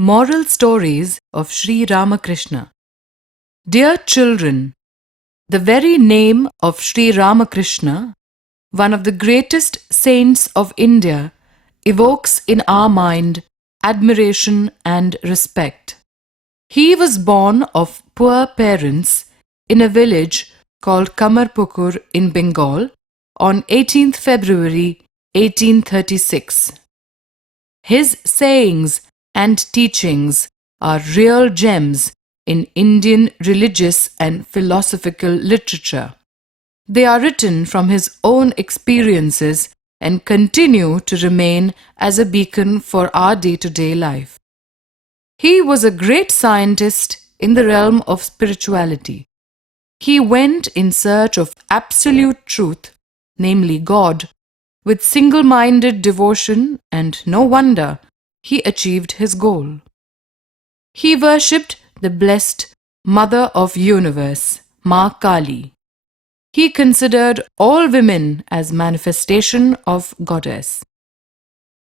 Moral Stories of Sri Ramakrishna. Dear children, the very name of Sri Ramakrishna, one of the greatest saints of India, evokes in our mind admiration and respect. He was born of poor parents in a village called Kamarpukur in Bengal on 18th February 1836. His sayings and teachings are real gems in Indian religious and philosophical literature. They are written from his own experiences and continue to remain as a beacon for our day-to-day life. He was a great scientist in the realm of spirituality. He went in search of absolute truth, namely God, with single-minded devotion, and no wonder he achieved his goal. He worshipped the blessed Mother of Universe, Ma Kali. He considered all women as manifestation of Goddess.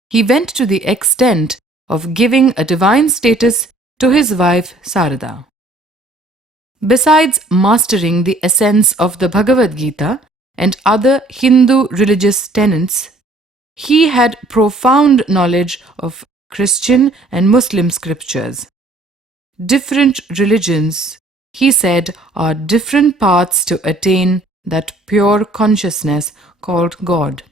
He went to the extent of giving a divine status to his wife Sarada. Besides mastering the essence of the Bhagavad Gita and other Hindu religious tenets, he had profound knowledge of Christian and Muslim scriptures. Different religions, he said, are different paths to attain that pure consciousness called God.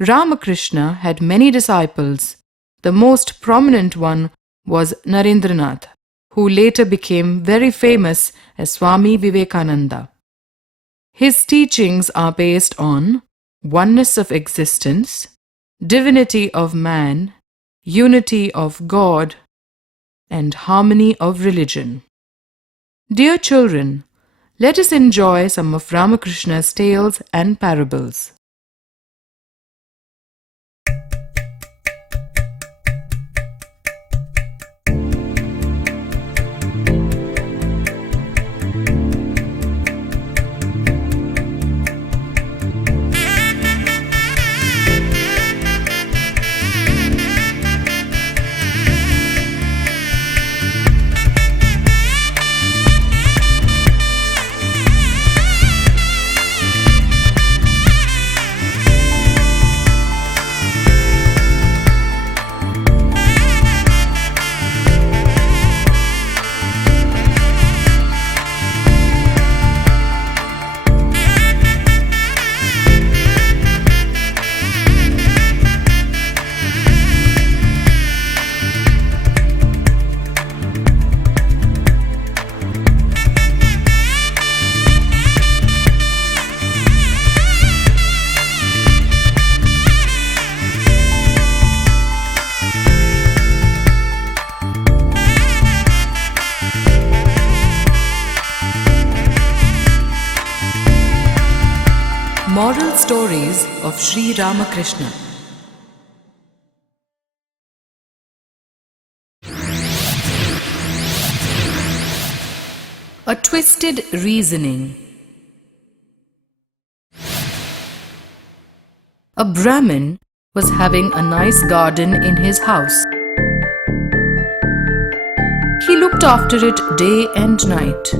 Ramakrishna had many disciples. The most prominent one was Narendranath, who later became very famous as Swami Vivekananda. His teachings are based on oneness of existence, divinity of man, unity of God, and harmony of religion. Dear children, let us enjoy some of Ramakrishna's tales and parables. Moral Stories of Sri Ramakrishna. A twisted reasoning. A Brahmin was having a nice garden in his house. He looked after it day and night.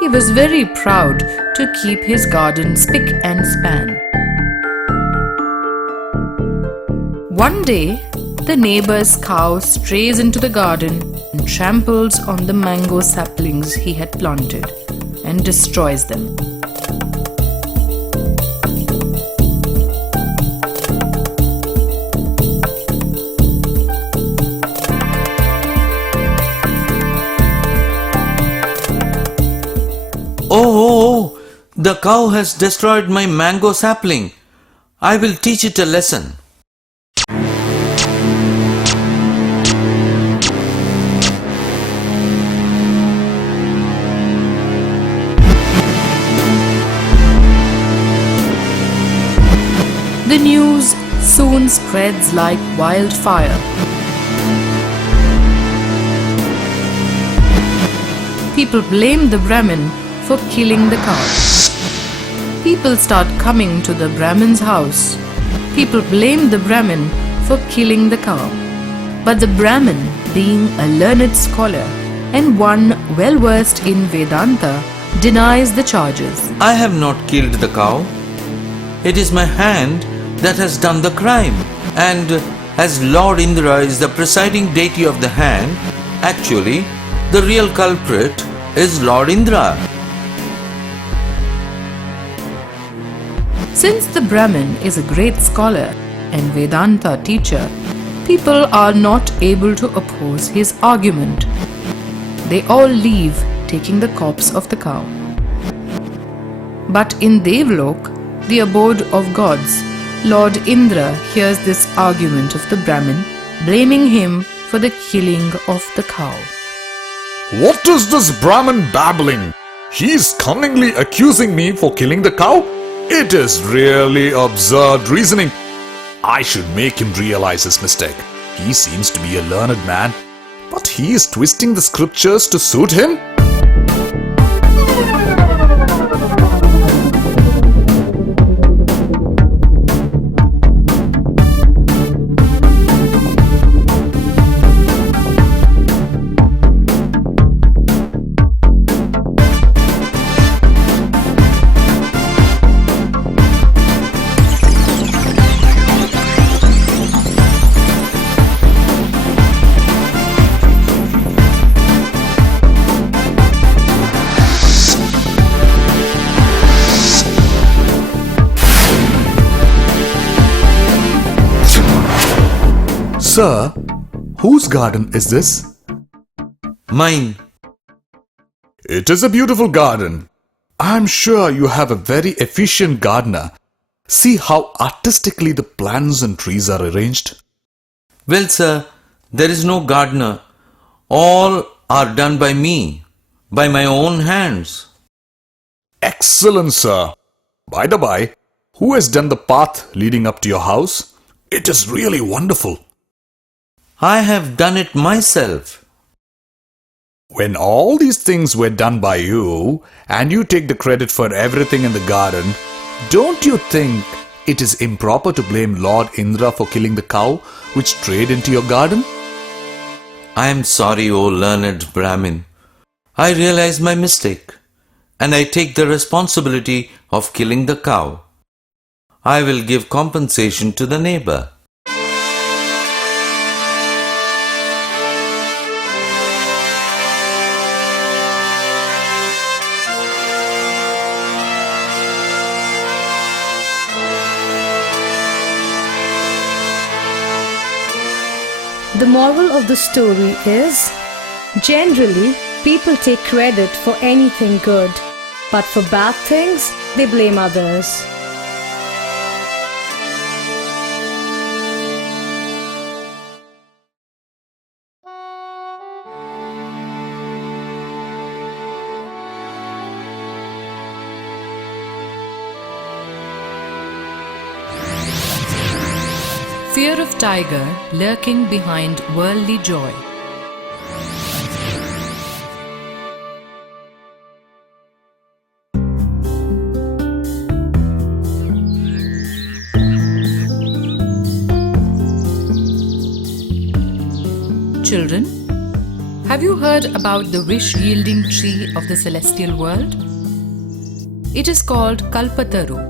He was very proud to keep his garden spick and span. One day, the neighbor's cow strays into the garden and tramples on the mango saplings he had planted and destroys them. Oh, the cow has destroyed my mango sapling. I will teach it a lesson. The news soon spreads like wildfire. People blame the Brahmin for killing the cow. People start coming to the Brahmin's house. People blame the Brahmin for killing the cow. But the Brahmin being a learned scholar and one well versed in Vedanta, denies the charges. I have not killed the cow. It is my hand that has done the crime. And as Lord Indra is the presiding deity of the hand, actually, the real culprit is Lord Indra. Since the Brahmin is a great scholar and Vedanta teacher, people are not able to oppose his argument. They all leave, taking the corpse of the cow. But in Devlok, the abode of gods, Lord Indra hears this argument of the Brahmin, blaming him for the killing of the cow. What is this Brahmin babbling? He is cunningly accusing me for killing the cow? It is really absurd reasoning. I should make him realize his mistake. He seems to be a learned man, but he is twisting the scriptures to suit him? Sir, whose garden is this? Mine. It is a beautiful garden. I'm sure you have a very efficient gardener. See how artistically the plants and trees are arranged. Well, sir, there is no gardener. All are done by me, by my own hands. Excellent, sir. By the by, who has done the path leading up to your house? It is really wonderful. I have done it myself. When all these things were done by you, and you take the credit for everything in the garden, don't you think it is improper to blame Lord Indra for killing the cow which strayed into your garden? I am sorry, O learned Brahmin. I realize my mistake, and I take the responsibility of killing the cow. I will give compensation to the neighbor. The moral of the story is, generally, people take credit for anything good, but for bad things, they blame others. Fear of tiger lurking behind worldly joy. Children, have you heard about the wish-yielding tree of the celestial world? It is called Kalpataru.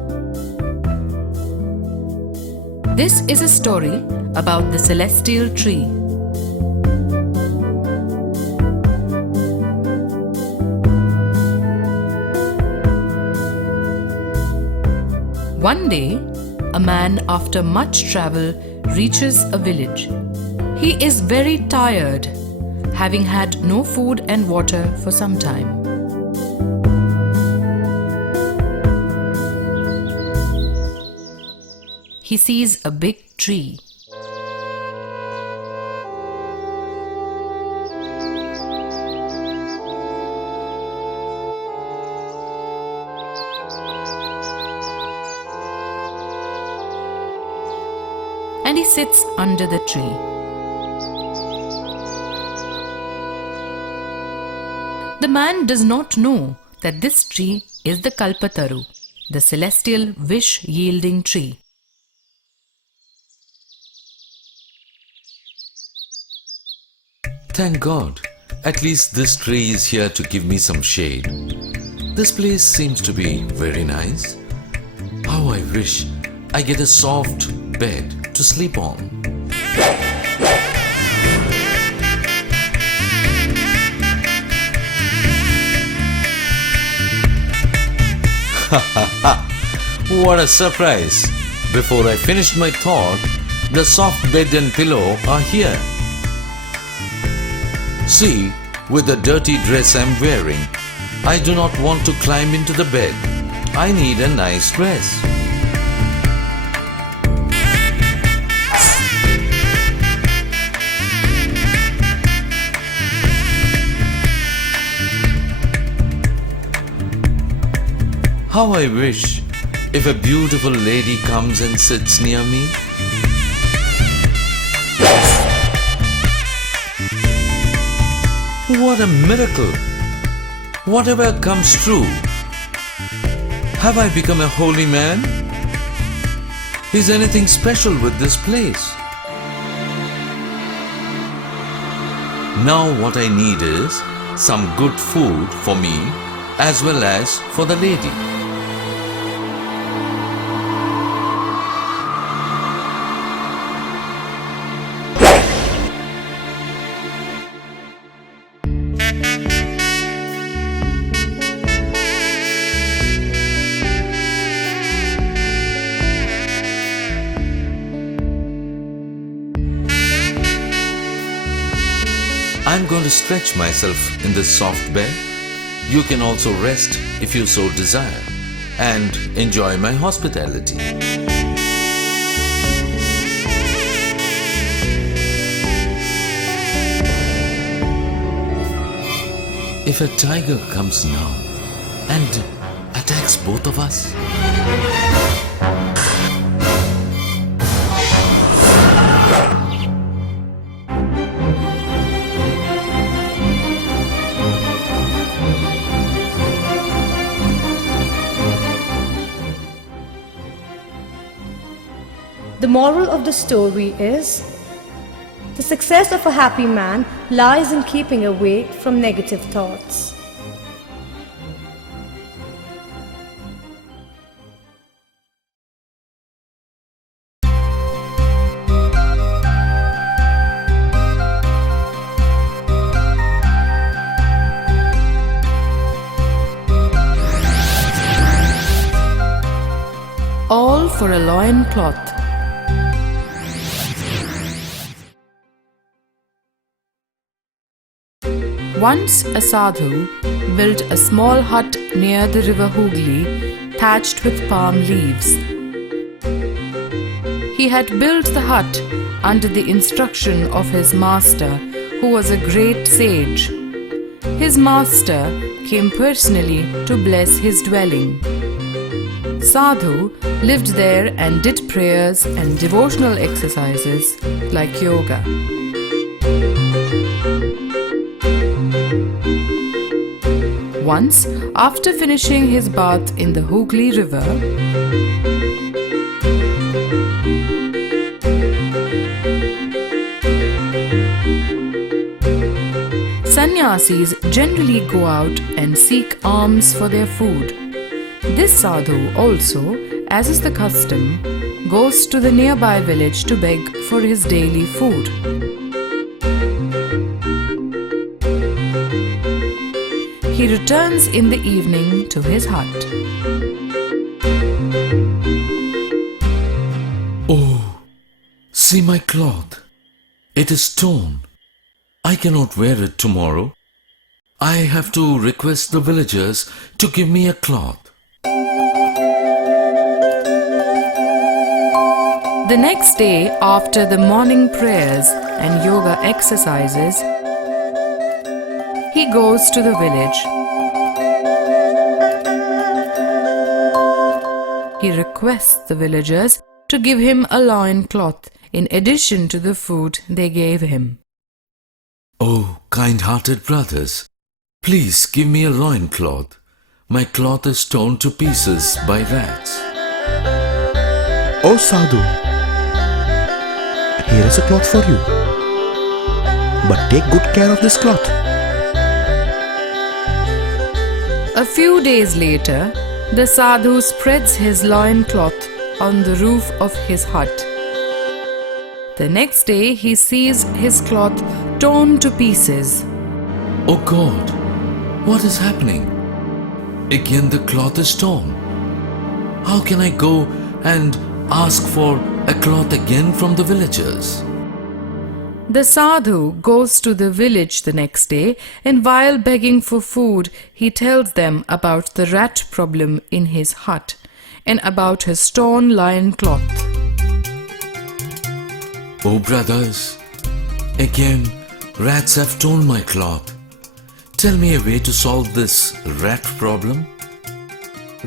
This is a story about the celestial tree. One day, a man after much travel reaches a village. He is very tired, having had no food and water for some time. He sees a big tree. And he sits under the tree. The man does not know that this tree is the Kalpataru, the celestial wish-yielding tree. Thank God, at least this tree is here to give me some shade. This place seems to be very nice. How I wish I get a soft bed to sleep on. What a surprise! Before I finished my thought, the soft bed and pillow are here. See, with the dirty dress I'm wearing, I do not want to climb into the bed. I need a nice dress. How I wish if a beautiful lady comes and sits near me. What a miracle! Whatever comes true. Have I become a holy man? Is anything special with this place? Now what I need is some good food for me as well as for the lady. I'm going to stretch myself in this soft bed. You can also rest if you so desire and enjoy my hospitality. If a tiger comes now and attacks both of us, The moral of the story is the success of a happy man lies in keeping away from negative thoughts. All for a loin cloth. Once a sadhu built a small hut near the river Hooghly, thatched with palm leaves. He had built the hut under the instruction of his master, who was a great sage. His master came personally to bless his dwelling. Sadhu lived there and did prayers and devotional exercises like yoga. Once, after finishing his bath in the Hooghly River, sannyasis generally go out and seek alms for their food. This sadhu also, as is the custom, goes to the nearby village to beg for his daily food. He returns in the evening to his hut. oh, see my cloth. It is torn. I cannot wear it tomorrow. I have to request the villagers to give me a cloth. The next day, after the morning prayers and yoga exercises, he goes to the village. He requests the villagers to give him a loin cloth in addition to the food they gave him. Oh, kind-hearted brothers, please give me a loin cloth. My cloth is torn to pieces by rats. Oh Sadhu, here is a cloth for you. but take good care of this cloth. A few days later, the sadhu spreads his loincloth on the roof of his hut. The next day, he sees his cloth torn to pieces. Oh God, what is happening? Again the cloth is torn. How can I go and ask for a cloth again from the villagers? The sadhu goes to the village the next day, and while begging for food, he tells them about the rat problem in his hut and about his torn loincloth. Oh brothers, again rats have torn my cloth. Tell me a way to solve this rat problem.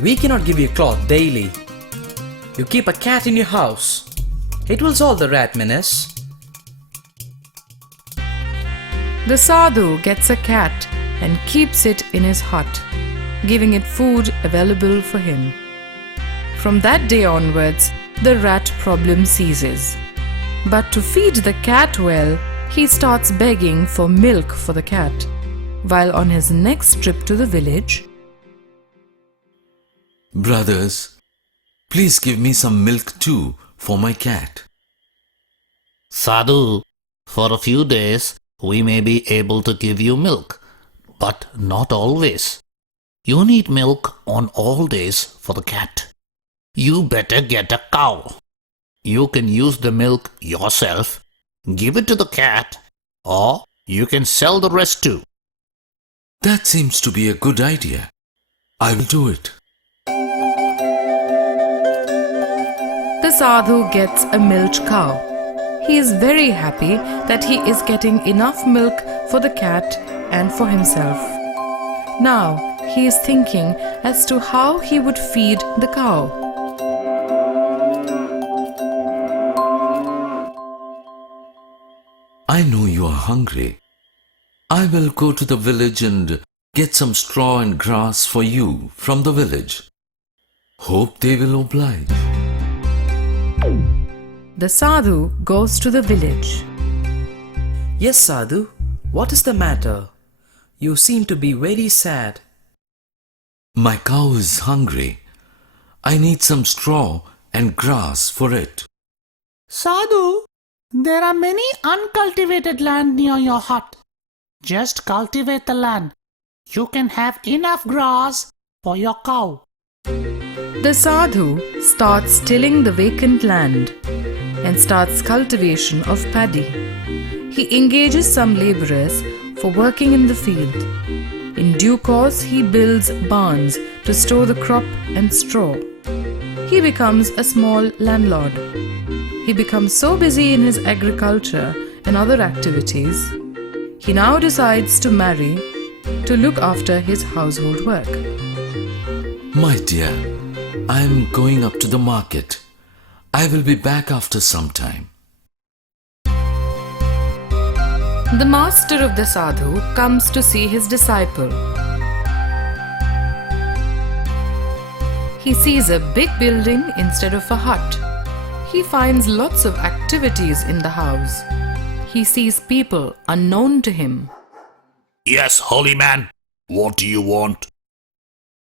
We cannot give you cloth daily. You keep a cat in your house. It will solve the rat menace. The sadhu gets a cat and keeps it in his hut, giving it food available for him. From that day onwards, the rat problem ceases. But to feed the cat well, he starts begging for milk for the cat, while on his next trip to the village, Brothers, please give me some milk too for my cat. Sadhu, for a few days we may be able to give you milk, but not always. You need milk on all days for the cat. You better get a cow. You can use the milk yourself, give it to the cat, or you can sell the rest too. That seems to be a good idea. I will do it. the sadhu gets a milch cow. He is very happy that he is getting enough milk for the cat and for himself. Now he is thinking as to how he would feed the cow. I know you are hungry. I will go to the village and get some straw and grass for you from the village. Hope they will oblige. The sadhu goes to the village. Yes, Sadhu, what is the matter? You seem to be very sad. My cow is hungry. I need some straw and grass for it. Sadhu, there are many uncultivated land near your hut. Just cultivate the land. You can have enough grass for your cow. The sadhu starts tilling the vacant land and starts cultivation of paddy. He engages some laborers for working in the field. In due course, he builds barns to store the crop and straw. He becomes a small landlord. He becomes so busy in his agriculture and other activities, he now decides to marry to look after his household work. My dear, I am going up to the market. I will be back after some time. The master of the sadhu comes to see his disciple. He sees a big building instead of a hut. He finds lots of activities in the house. He sees people unknown to him. Yes, holy man. What do you want?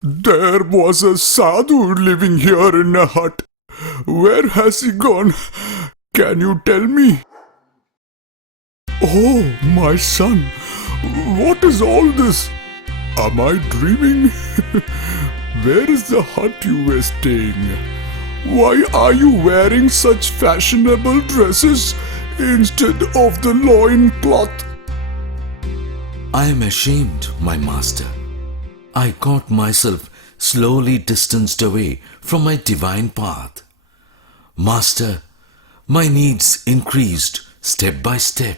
There was a sadhu living here in a hut. Where has he gone? Can you tell me? Oh, my son, what is all this? Am I dreaming? Where is the hut you were staying? Why are you wearing such fashionable dresses instead of the loin cloth? I am ashamed, my master. I caught myself slowly distanced away from my divine path. Master, my needs increased step by step.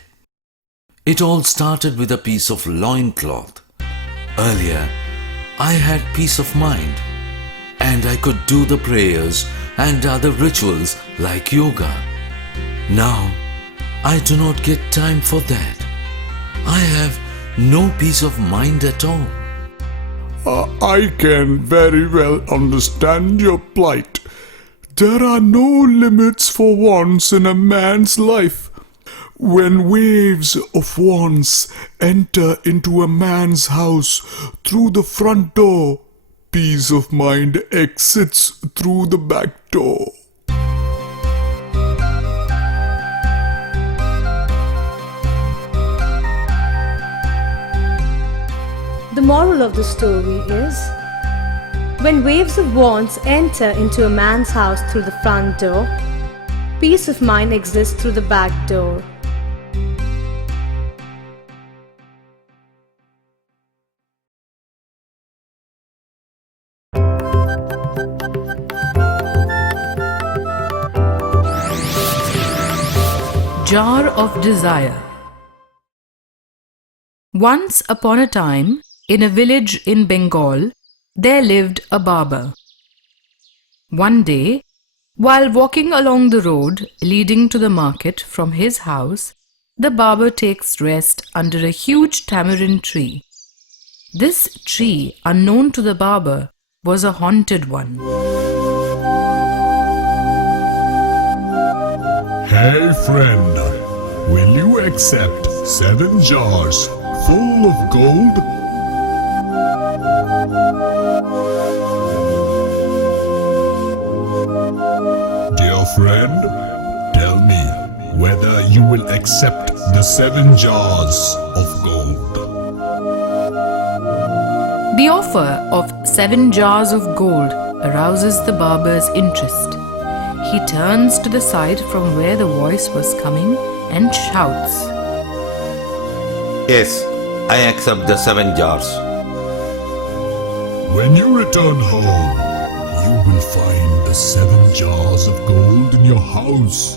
It all started with a piece of loincloth. Earlier, I had peace of mind, and I could do the prayers and other rituals like yoga. Now, I do not get time for that. I have no peace of mind at all. I can very well understand your plight. There are no limits for wants in a man's life. When waves of wants enter into a man's house through the front door, peace of mind exits through the back door. The moral of the story is, when waves of wants enter into a man's house through the front door, peace of mind exists through the back door. Jar of Desire. Once upon a time, in a village in Bengal, there lived a barber. One day, while walking along the road leading to the market from his house, the barber takes rest under a huge tamarind tree. This tree, unknown to the barber, was a haunted one. Hey friend, will you accept 7 jars full of gold? Dear friend, tell me whether you will accept the 7 jars of gold. The offer of 7 jars of gold arouses the barber's interest. He turns to the side from where the voice was coming and shouts, Yes, I accept the 7 jars. When you return home, you will find the 7 jars of gold in your house.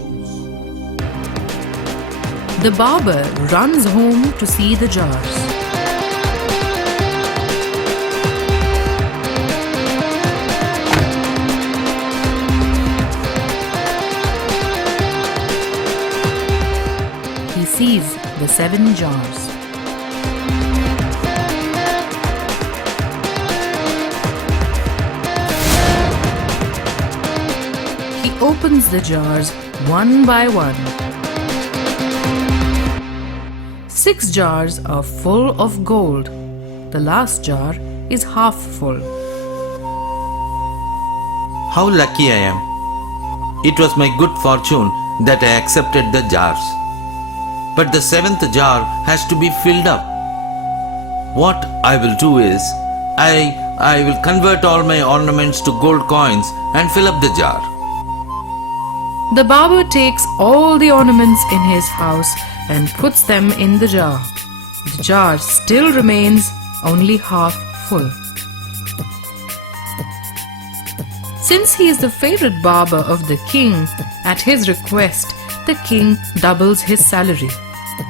The barber runs home to see the jars. He sees the 7 jars. He opens the jars one by one. 6 jars are full of gold. The last jar is half full. How lucky I am. It was my good fortune that I accepted the jars. But the 7th jar has to be filled up. What I will do is, I will convert all my ornaments to gold coins and fill up the jar. The barber takes all the ornaments in his house and puts them in the jar. The jar still remains only half full. Since he is the favorite barber of the king, at his request, the king doubles his salary.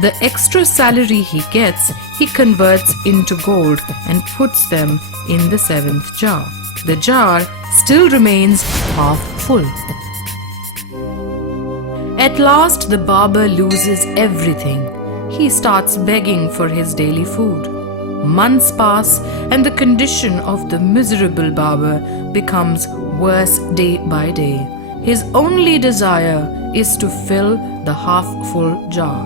The extra salary he gets, he converts into gold and puts them in the 7th jar. The jar still remains half full. At last, the barber loses everything. He starts begging for his daily food. Months pass, and the condition of the miserable barber becomes worse day by day. His only desire is to fill the half-full jar.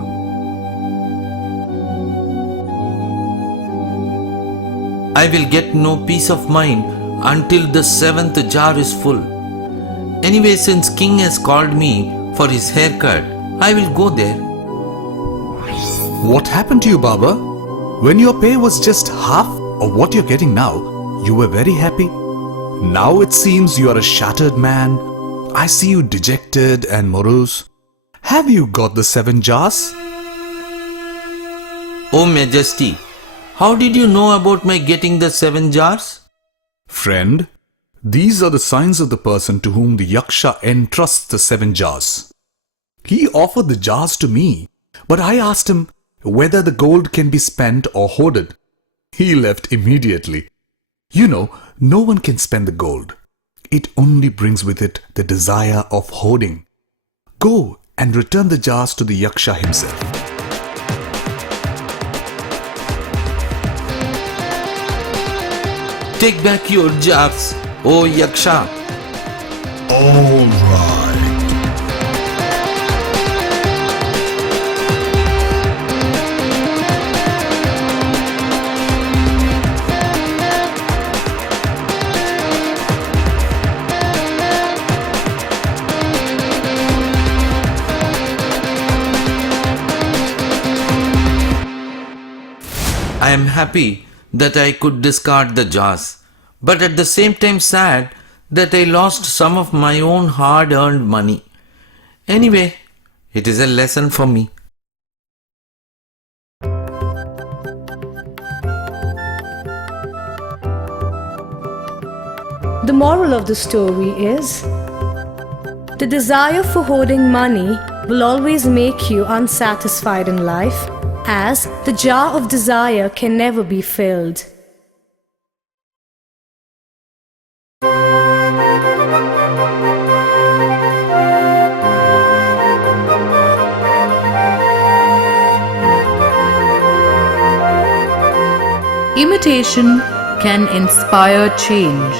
I will get no peace of mind until the 7th jar is full. Anyway, since King has called me for his haircut, I will go there. What happened to you, Baba? When your pay was just half of what you're getting now, you were very happy. Now it seems you are a shattered man. I see you dejected and morose. Have you got the 7 jars? Oh Majesty, how did you know about my getting the 7 jars? Friend, these are the signs of the person to whom the Yaksha entrusts the 7 jars. He offered the jars to me, but I asked him whether the gold can be spent or hoarded. He left immediately. You know, no one can spend the gold. It only brings with it the desire of hoarding. Go and return the jars to the Yaksha himself. Take back your jars, O Yaksha. All right. am happy that I could discard the jars, but at the same time sad that I lost some of my own hard-earned money. Anyway, it is a lesson for me. The moral of the story is the desire for hoarding money will always make you unsatisfied in life, as the jar of desire can never be filled. Imitation can inspire change.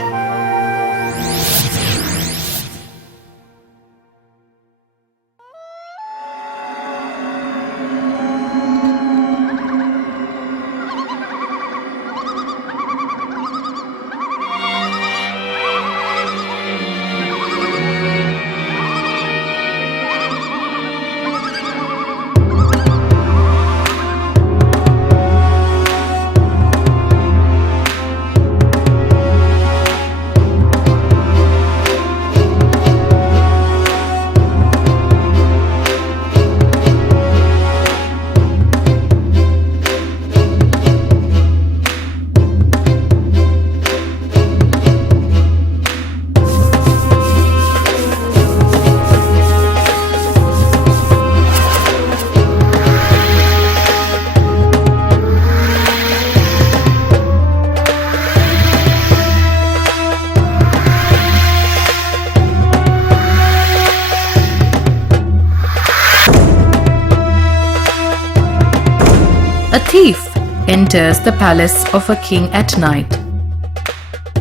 A thief enters the palace of a king at night.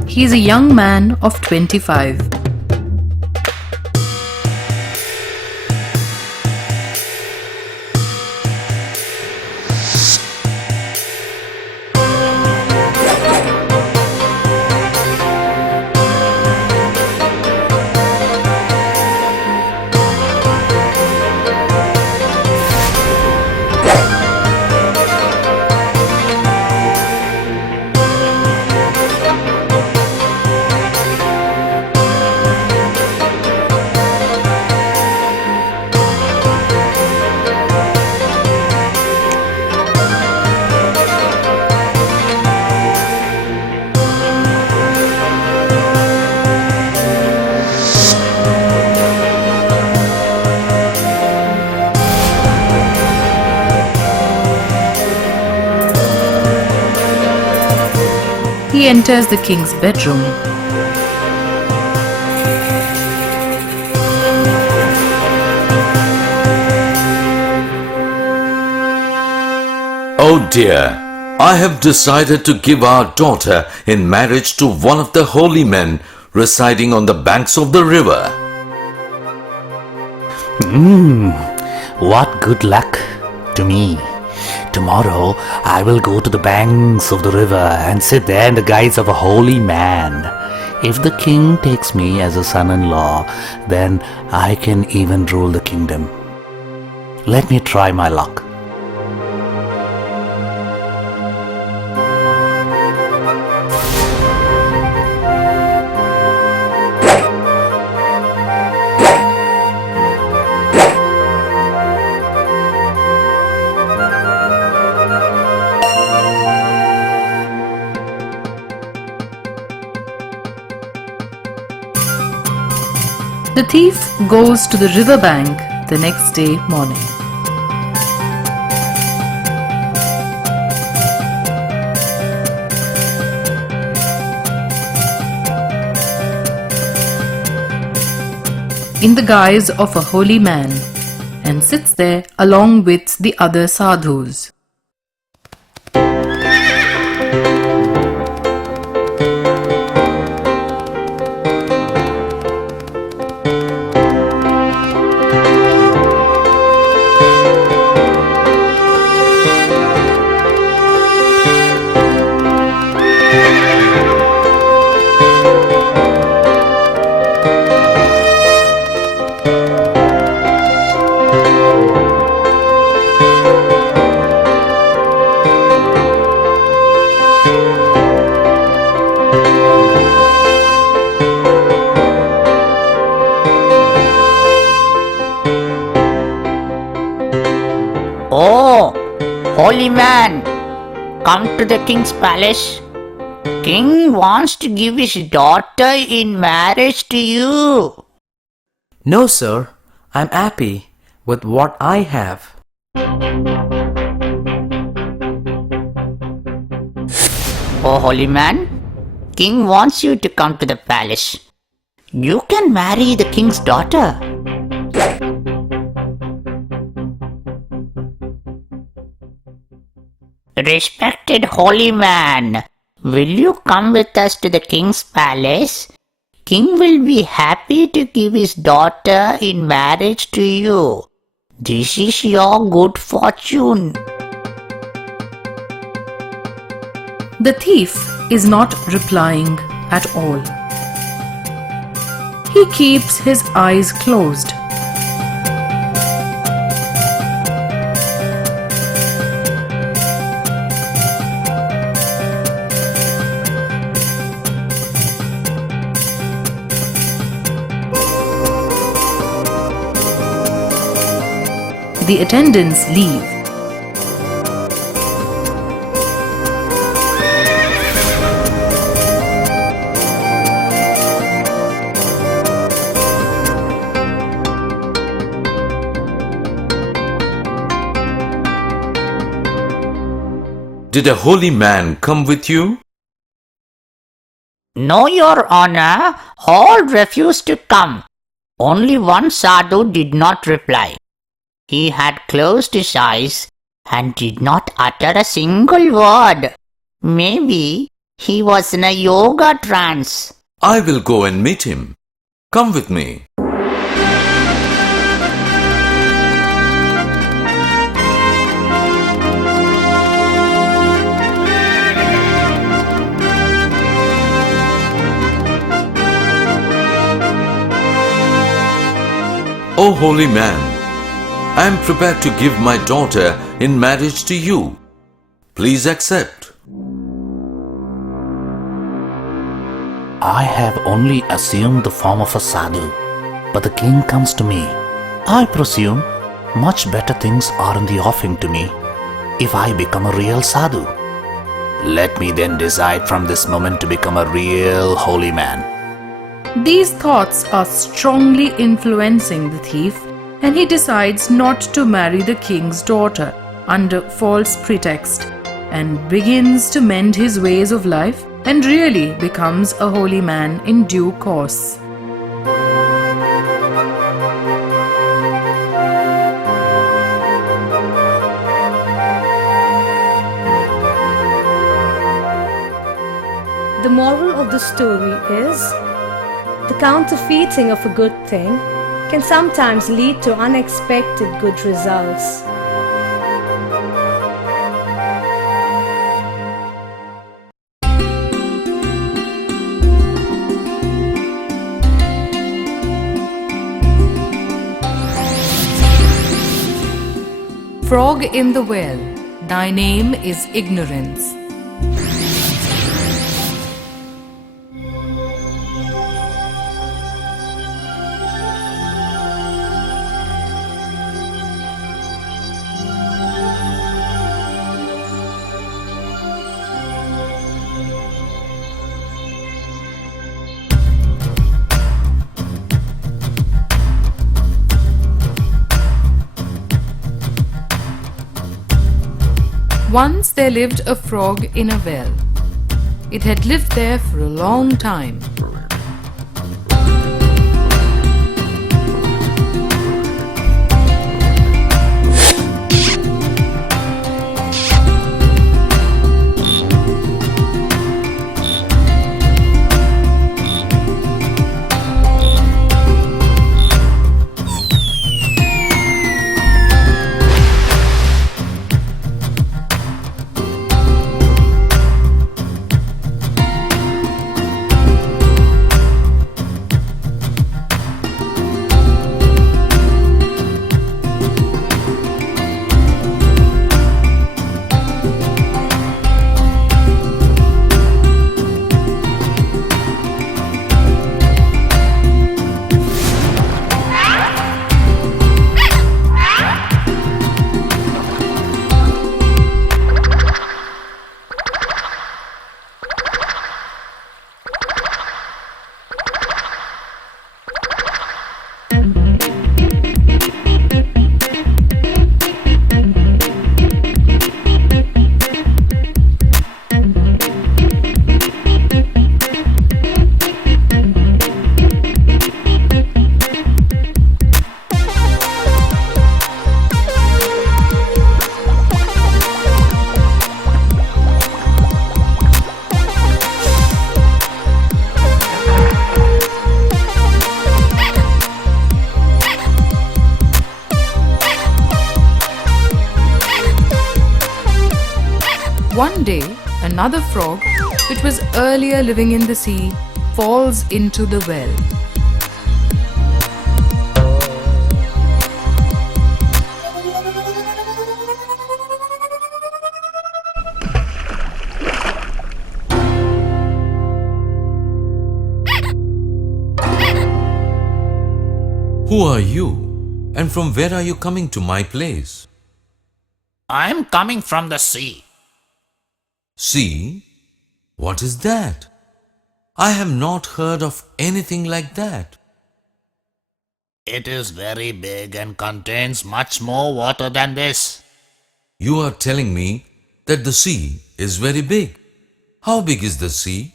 He is a young man of 25. He enters the king's bedroom. Oh dear, I have decided to give our daughter in marriage to one of the holy men residing on the banks of the river. What good luck to me. Tomorrow I will go to the banks of the river and sit there in the guise of a holy man. If the king takes me as a son-in-law, then I can even rule the kingdom. Let me try my luck. The thief goes to the river bank the next day morning. In the guise of a holy man, and sits there along with the other sadhus. Oh, holy man, come to the king's palace. King wants to give his daughter in marriage to you. No, sir. I'm happy with what I have. Oh, holy man, king wants you to come to the palace. You can marry the king's daughter. Respected holy man, will you come with us to the king's palace? King will be happy to give his daughter in marriage to you. This is your good fortune. The thief is not replying at all. He keeps his eyes closed. The attendants leave. Did a holy man come with you? No, your honor, all refused to come. Only one sadhu did not reply. He had closed his eyes and did not utter a single word. Maybe he was in a yoga trance. I will go and meet him. Come with me. O holy man, I am prepared to give my daughter in marriage to you. Please accept. I have only assumed the form of a sadhu, but the king comes to me. I presume much better things are in the offing to me if I become a real sadhu. Let me then decide from this moment to become a real holy man. These thoughts are strongly influencing the thief, and he decides not to marry the king's daughter under false pretext and begins to mend his ways of life and really becomes a holy man in due course. The moral of the story is the counterfeiting of a good thing can sometimes lead to unexpected good results. Frog in the well, thy name is ignorance. Once there lived a frog in a well. It had lived there for a long time. One day, another frog, which was earlier living in the sea, falls into the well. Who are you? And from where are you coming to my place? I'm coming from the sea. See? What is that? I have not heard of anything like that. It is very big and contains much more water than this. You are telling me that the sea is very big. How big is the sea?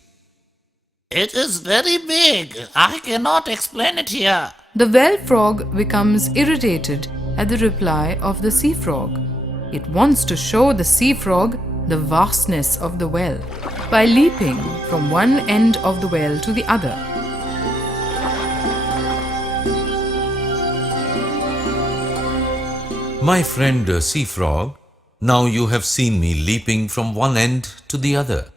It is very big. I cannot explain it here. The well frog becomes irritated at the reply of the sea frog. It wants to show the sea frog the vastness of the well by leaping from one end of the well to the other. My friend Sea Frog, now you have seen me leaping from one end to the other.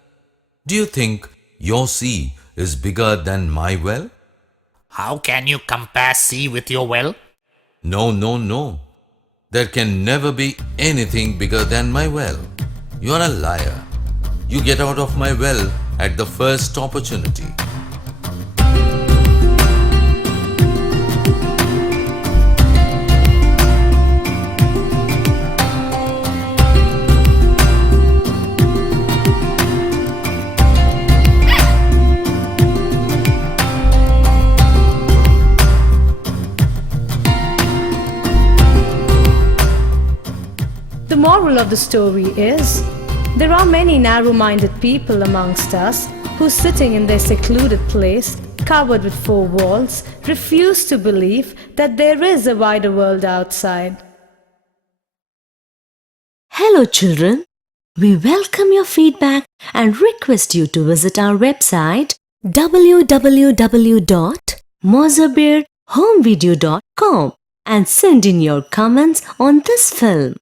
Do you think your sea is bigger than my well? How can you compare sea with your well? No, no, no. There can never be anything bigger than my well. You are a liar. You get out of my well at the first opportunity. The moral of the story is, there are many narrow-minded people amongst us who, sitting in their secluded place, covered with four walls, refuse to believe that there is a wider world outside. Hello children, we welcome your feedback and request you to visit our website www.mozartbeardhomevideo.com and send in your comments on this film.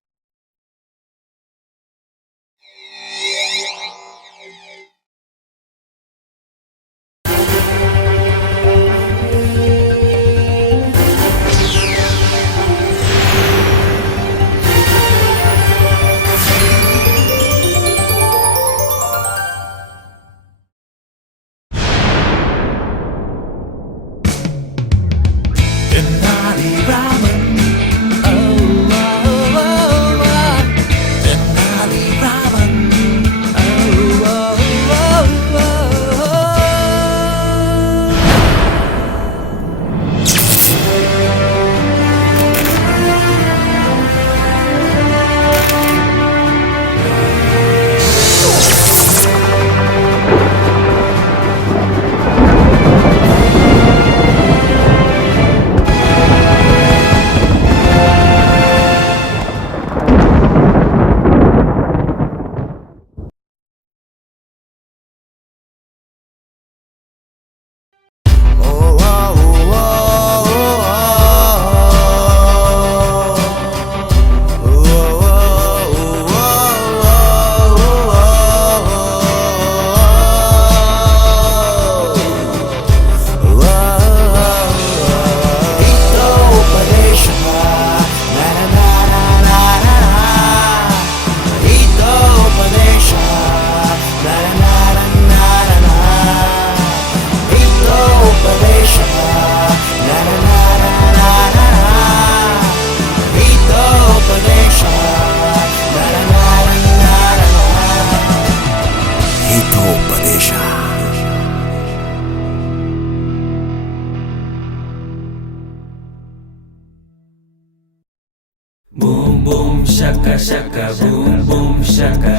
Boom boom shaka shaka boom boom shaka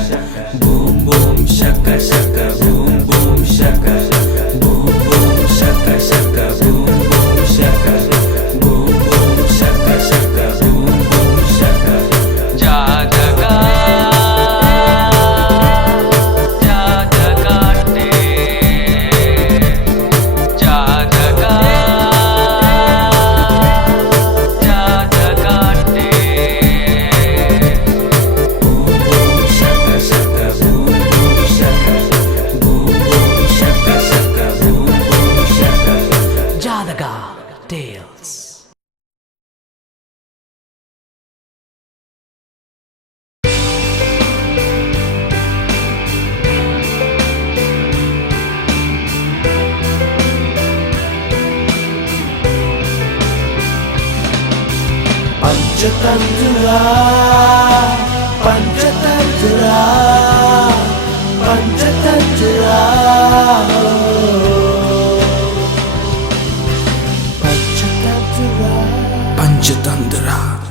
boom boom shaka shaka boom boom shaka boom boom shaka shaka boom boom shaka boom boom shaka shaka boom boom shaka jaga katte jaga katte boom boom shaka shaka boom Panchatantra, Panchatantra, Panchatantra, Panchatantra, Panchatantra.